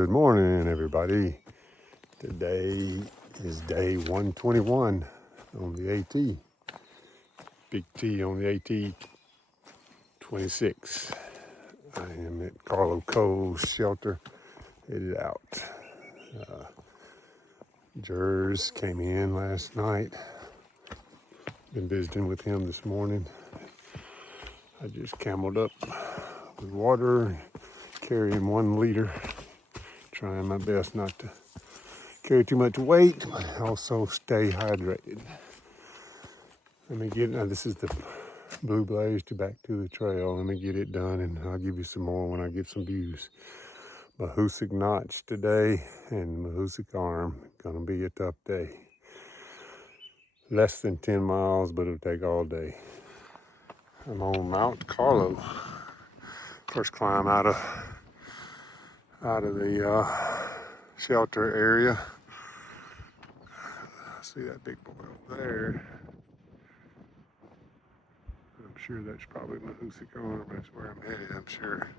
Good morning, everybody. Today is day 121 on the AT. Big T on the AT 26. I am at Carlo Col Shelter, headed out. Jers came in last night. Been visiting with him this morning. I just cameled up with water, carrying 1 liter, trying my best not to carry too much weight, but also stay hydrated. Let me get, now this is the Blue Blaze to back to the trail. Let me get it done and I'll give you some more when I get some views. Mahoosuc notch today and Mahoosuc arm. Gonna be a tough day. Less than 10 miles, but it'll take all day. I'm on Mount Carlo. First climb out of the shelter area. See that big boy over there. I'm sure that's probably Mahoosuc arm. That's where I'm headed, I'm sure.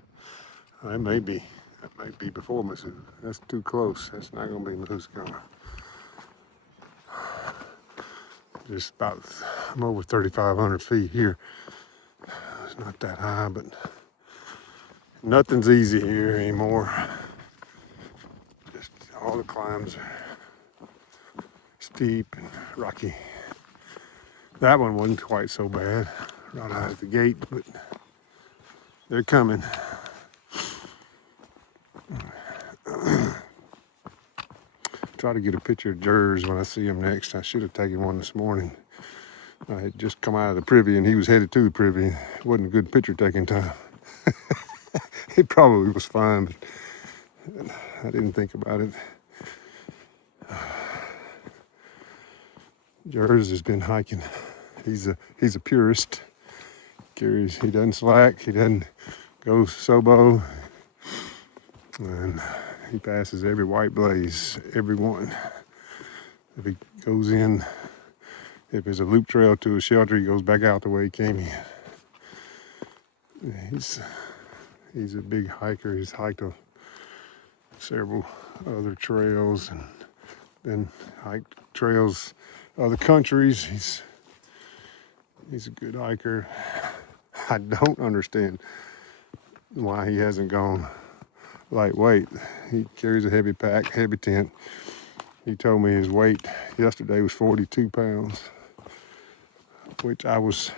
It may be. That might be before Mahoosuc. That's too close. That's not going to be Mahoosuc arm. Just about, I'm over 3,500 feet here. It's not that high, but nothing's easy here anymore. Just all the climbs are steep and rocky. That one wasn't quite so bad right out of the gate, but they're coming. Try to get a picture of Jers when I see him next. I should have taken one this morning. I had just come out of the privy and he was headed to the privy. It wasn't a good picture taking time. It probably was fine, but I didn't think about it. Jers has been hiking. He's a purist. He doesn't slack. He doesn't go sobo. And he passes every white blaze, every one. If he goes in, if there's a loop trail to a shelter, he goes back out the way he came in. He's a big hiker. He's hiked several other trails and then hiked trails other countries. He's a good hiker. I don't understand why he hasn't gone lightweight. He carries a heavy pack, heavy tent. He told me his weight yesterday was 42 pounds, which I was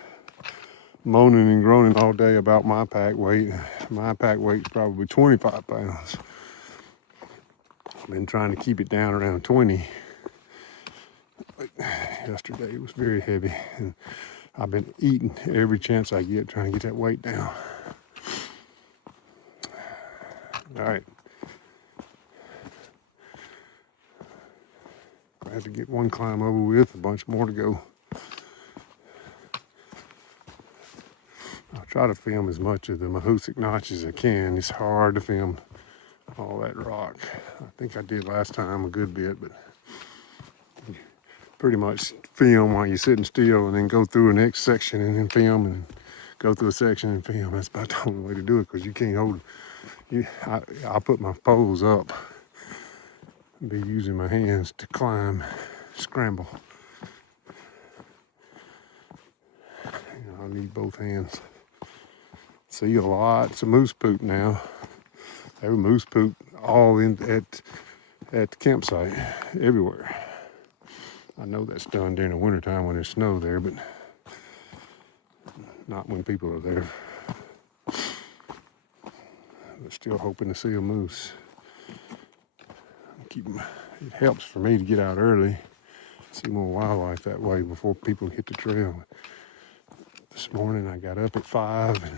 moaning and groaning all day about my pack weight. My pack weight is probably 25 pounds. I've been trying to keep it down around 20. But yesterday it was very heavy, and I've been eating every chance I get trying to get that weight down. All right. I have to get one climb over with, a bunch more to go. I'll try to film as much of the Mahoosuc notch as I can. It's hard to film all that rock. I think I did last time a good bit, but you pretty much film while you're sitting still and then go through a next section and then film and go through a section and film. That's about the only way to do it because you can't hold it. I'll put my poles up, be using my hands to climb, scramble. I'll need both hands. See lots of moose poop now. There was moose poop all in at the campsite, everywhere. I know that's done during the wintertime when there's snow there, but not when people are there. But still hoping to see a moose. It helps for me to get out early, see more wildlife that way before people hit the trail. This morning I got up at 5,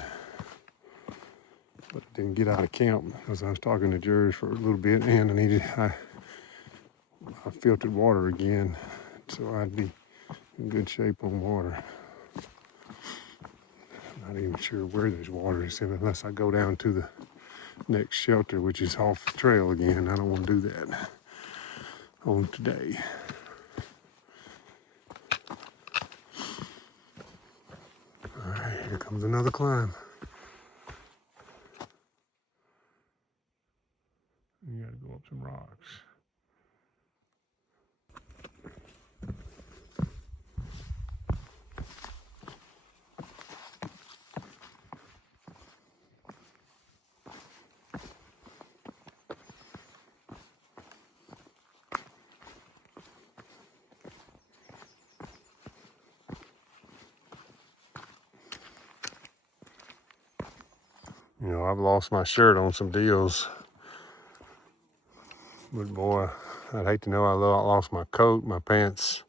but didn't get out of camp because I was talking to Jers for a little bit, and I filtered water again, so I'd be in good shape on water. I'm not even sure where there's water unless I go down to the next shelter, which is off the trail again. I don't want to do that on today. All right, here comes another climb. You gotta go up some rocks. You know, I've lost my shirt on some deals, but boy, I'd hate to know I lost my coat, my pants,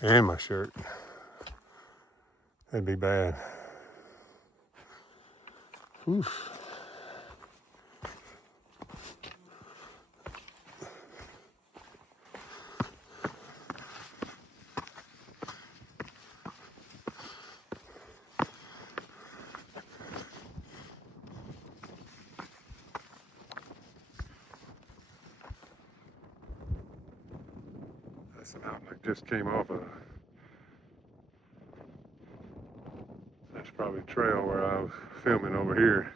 and my shirt. That'd be bad. Oof. That's an outlet just came off of. That's probably a trail where I was filming over here.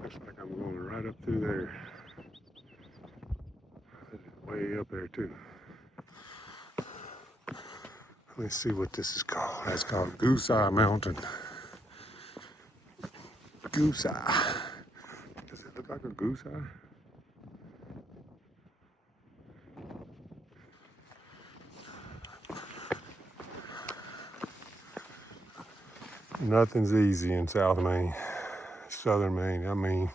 Looks like I'm going right up through there. Way up there too. Let's see what this is called. That's called Goose Eye Mountain. Goose Eye. Does it look like a goose eye? Nothing's easy in South Maine, Southern Maine. I mean,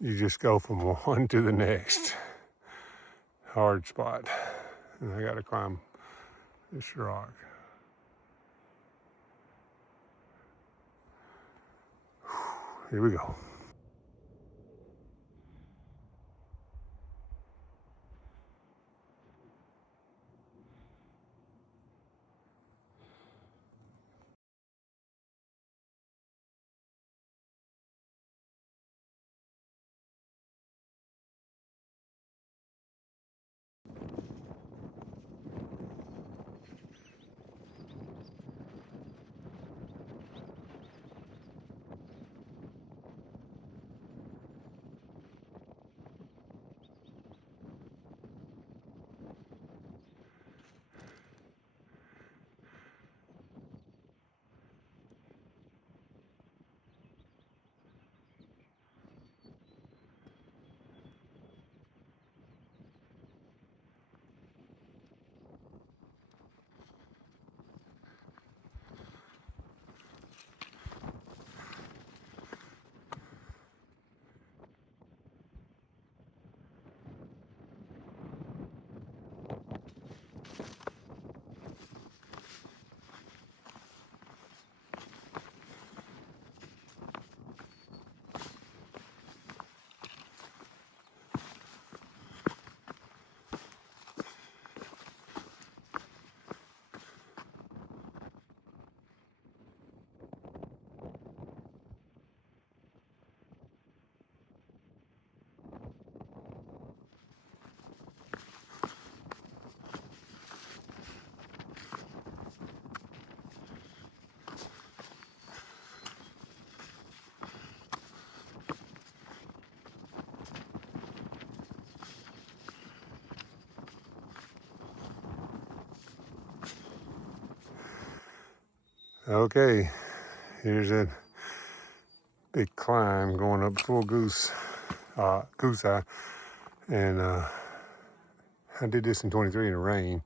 you just go from one to the next. Hard spot. And I gotta climb this rock. Here we go. Okay, here's that big climb going up full Goose Eye. And I did this in 23 in the rain.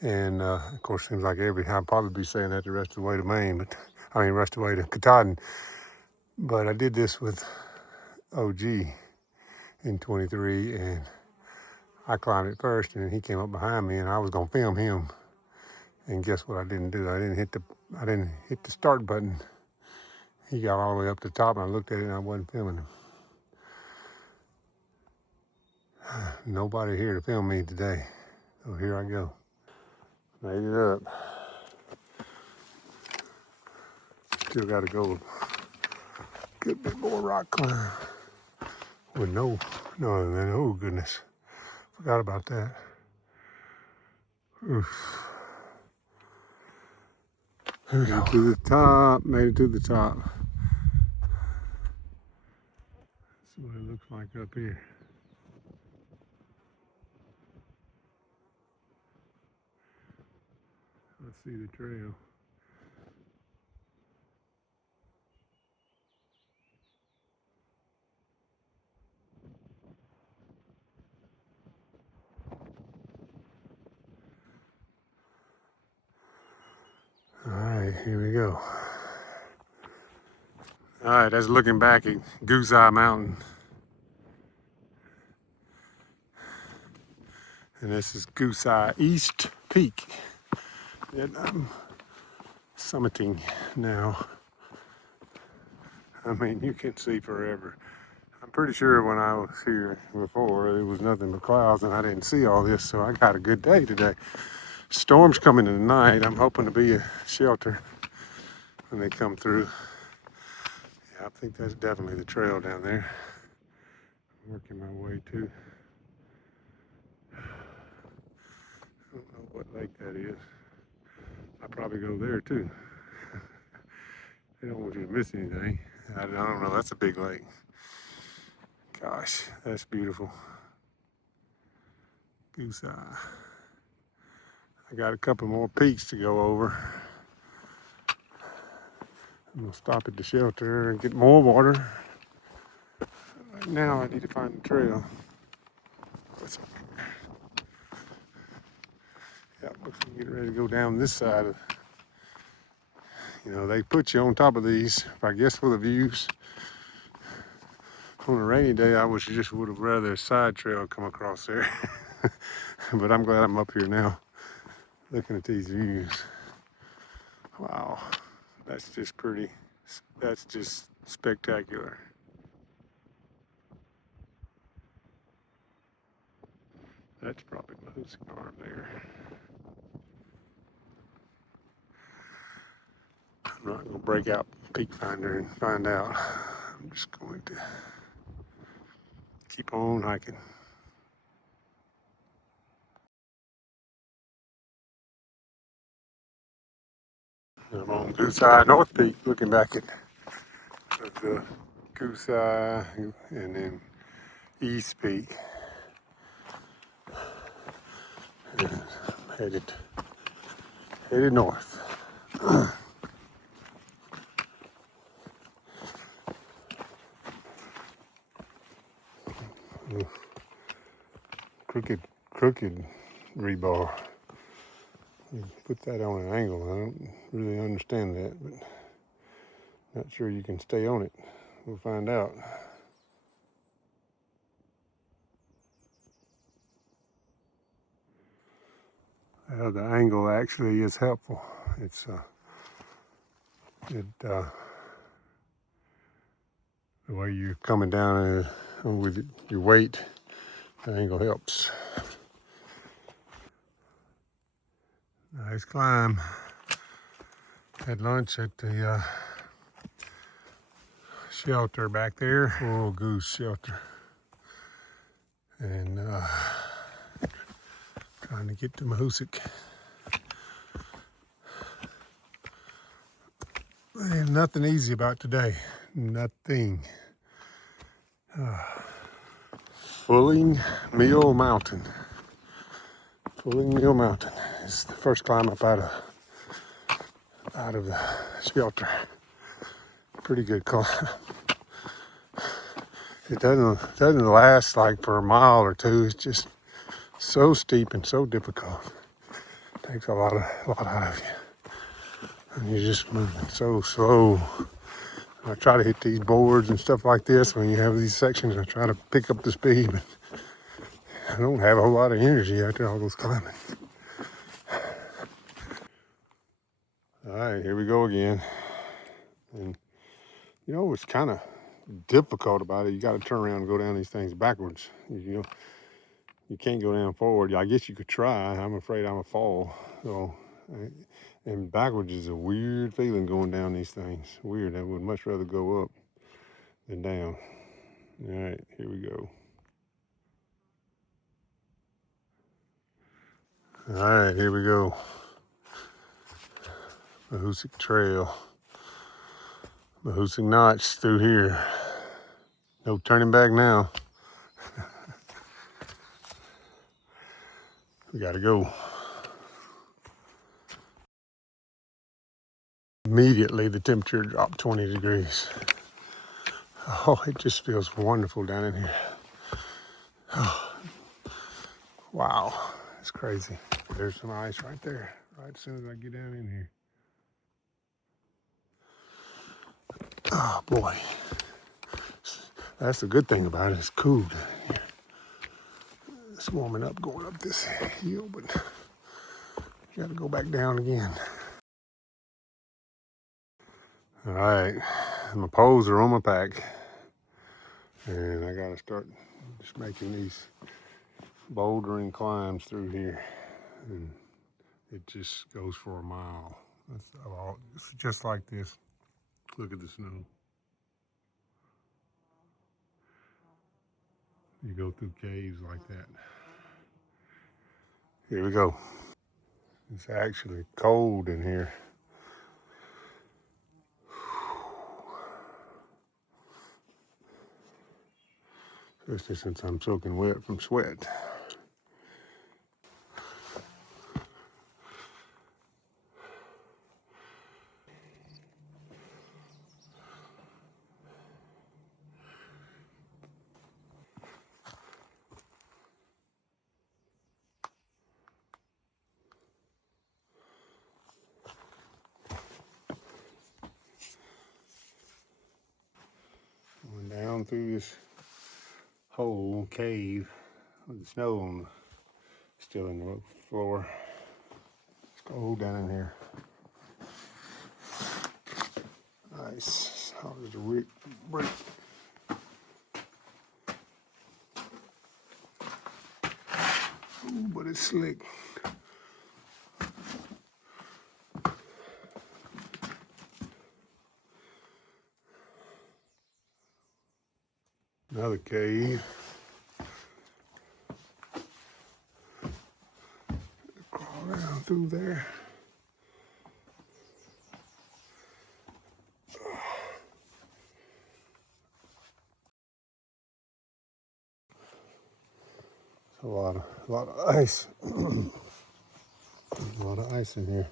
And of course, seems like I'll probably be saying that the rest of the way to Maine, rest of the way to Katahdin. But I did this with OG in 23, and I climbed it first, and he came up behind me, and I was gonna film him. And guess what? I didn't do. I didn't hit the start button. He got all the way up to the top, and I looked at it, and I wasn't filming him. Nobody here to film me today, so here I go. Made it up. Still got to go a good bit more rock climb. With no, oh goodness, forgot about that. Oof. Here we go. To the top, made it to the top. That's what it looks like up here. Let's see the trail. All right, here we go. All right, that's looking back at Goose Mountain. And this is Goose East Peak that I'm summiting now. I mean, you can see forever. I'm pretty sure when I was here before, it was nothing but clouds and I didn't see all this, so I got a good day today. Storm's coming tonight. I'm hoping to be a shelter when they come through. Yeah, I think that's definitely the trail down there. I'm working my way to. I don't know what lake that is. I'll probably go there too. They don't want you to miss anything. I don't know, that's a big lake. Gosh, that's beautiful. Goose Eye. I got a couple more peaks to go over. I'm gonna stop at the shelter and get more water. Right now I need to find the trail. Yeah, looks like I'm getting ready to go down this side. You know, they put you on top of these, I guess, for the views. On a rainy day, I would have rather a side trail come across there. But I'm glad I'm up here now, looking at these views. Wow, that's just pretty. That's just spectacular. That's probably Mahoosuc Arm there. I'm not going to break out Peak Finder and find out. I'm just going to keep on hiking. I'm on Goose Eye North Peak, looking back at the Goose Eye and then East Peak. And headed north. Crooked rebar. You put that on an angle. I don't really understand that, but not sure you can stay on it. We'll find out. The angle actually is helpful. It's the way you're coming down with your weight, the angle helps. Nice climb. Had lunch at the shelter back there, oh, Goose Shelter, and trying to get to Mahoosuc. There's nothing easy about today. Nothing. Fulling Mill Mountain. Fulling Mill Mountain is the first climb up out of the shelter. Pretty good climb. It doesn't last like for a mile or two. It's just so steep and so difficult. It takes a lot out of you. And you're just moving so slow. I try to hit these boards and stuff like this when you have these sections. I try to pick up the speed, but I don't have a whole lot of energy after all those climbing. All right, here we go again. And you know, it's kind of difficult about it. You got to turn around and go down these things backwards. You know, you can't go down forward. I guess you could try. I'm afraid I'm gonna fall. So, and backwards is a weird feeling going down these things. Weird. I would much rather go up than down. All right, here we go. All right, here we go. Mahoosuc Trail. Mahoosuc Notch through here. No turning back now. We gotta go. Immediately the temperature dropped 20 degrees. Oh, it just feels wonderful down in here. Oh, wow, it's crazy. There's some ice right there, right as soon as I get down in here. Oh boy, that's the good thing about it. It's cool down here. It's warming up going up this hill, but you gotta go back down again. All right, my poles are on my pack, and I gotta start just making these bouldering climbs through here, and it just goes for a mile. It's just like this. Look at the snow. You go through caves like that. Here we go. It's actually cold in here. Especially since I'm soaking wet from sweat. Going down through this whole cave with the snow on still in the floor. It's cold down in here. Nice. Hard as a brick. Ooh, but it's slick. Another cave. Crawl down through there. A lot of ice. A lot of ice in here.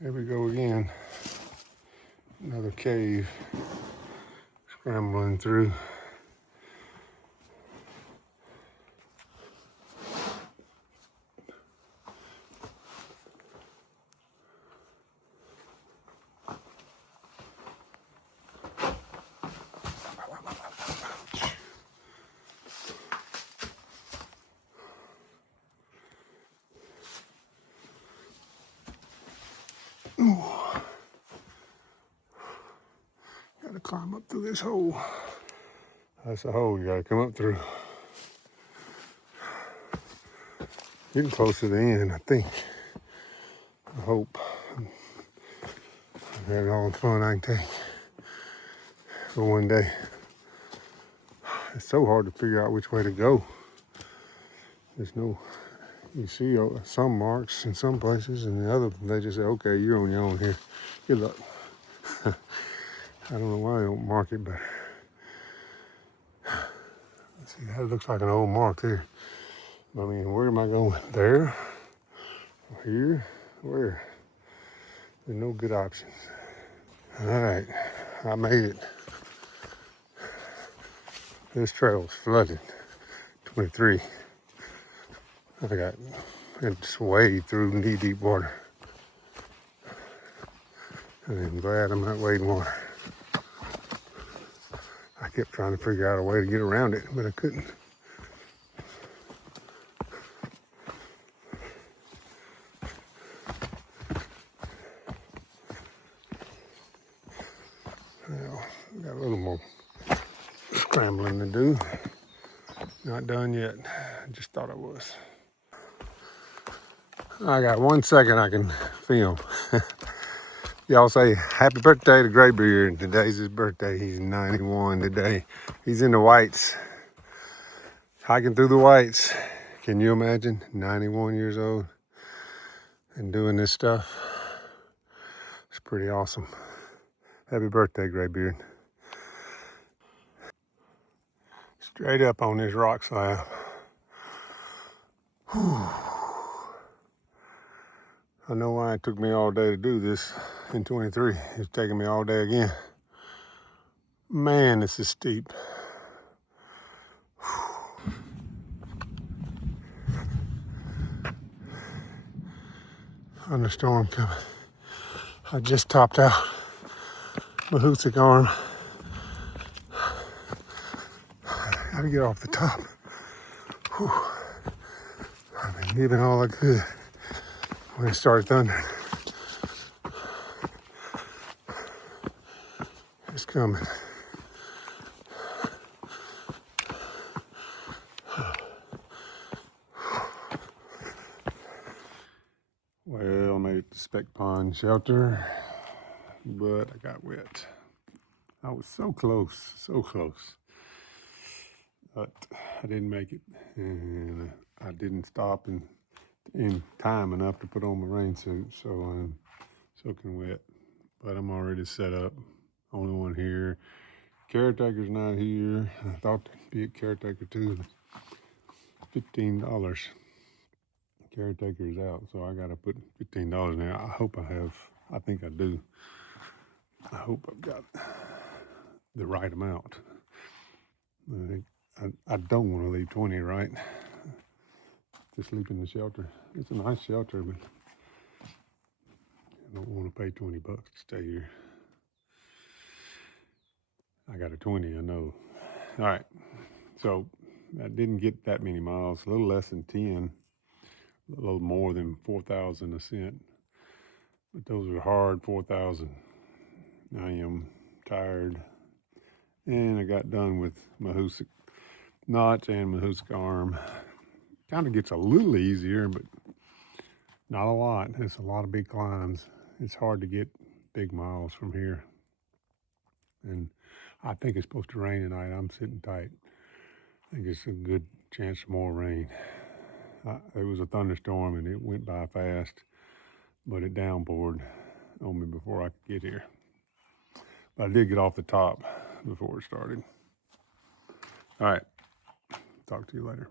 Here we go again. Another cave. Scrambling through. Ooh. Gotta climb up through this hole. That's a hole you gotta come up through. Getting close to the end, I think. I hope. I've had all the fun I can take for one day. It's so hard to figure out which way to go. There's no, you see some marks in some places, and the other, they just say, okay, you're on your own here. Good luck. I don't know why they don't mark it, but let's see, that looks like an old mark there. I mean, where am I going? There? Here? Where? There's no good options. All right, I made it. This trail is flooded. 23. I just wade through knee-deep water. And I'm glad I'm not wading water. I kept trying to figure out a way to get around it, but I couldn't. Well, we got a little more scrambling to do. Not done yet. I just thought I was. I got 1 second I can film. Y'all say happy birthday to Graybeard. Today's his birthday. He's 91 today. He's in the whites, hiking through the whites. Can you imagine? 91 years old and doing this stuff. It's pretty awesome. Happy birthday, Graybeard. Straight up on this rock slab. Whew. I know why it took me all day to do this in 23. It's taking me all day again. Man, this is steep. Thunderstorm coming. I just topped out Mahoosuc arm. Gotta get off the top. Whew. I've been giving all I could when it started thundering. It's coming. Well, I made it to Speck Pond Shelter, but I got wet. I was so close, so close. But I didn't make it, and I didn't stop in time enough to put on my rain suit, so I'm soaking wet. But I'm already set up. Only one here. Caretaker's not here. I thought there'd be a caretaker too. $15. Caretaker's out, so I gotta put $15 now. I hope I have. I think I do. I hope I've got the right amount. I don't want to leave 20, right? To sleep in the shelter. It's a nice shelter, but I don't want to pay 20 bucks to stay here. I got a 20, I know. All right, so I didn't get that many miles, a little less than 10, a little more than 4,000 ascent, but those are hard 4,000. I am tired, and I got done with Mahoosuc notch and Mahoosuc arm. Kind of gets a little easier, but not a lot. It's a lot of big climbs. It's hard to get big miles from here. And I think it's supposed to rain tonight. I'm sitting tight. I think it's a good chance for more rain. It was a thunderstorm and it went by fast, but it downpoured on me before I could get here. But I did get off the top before it started. All right, talk to you later.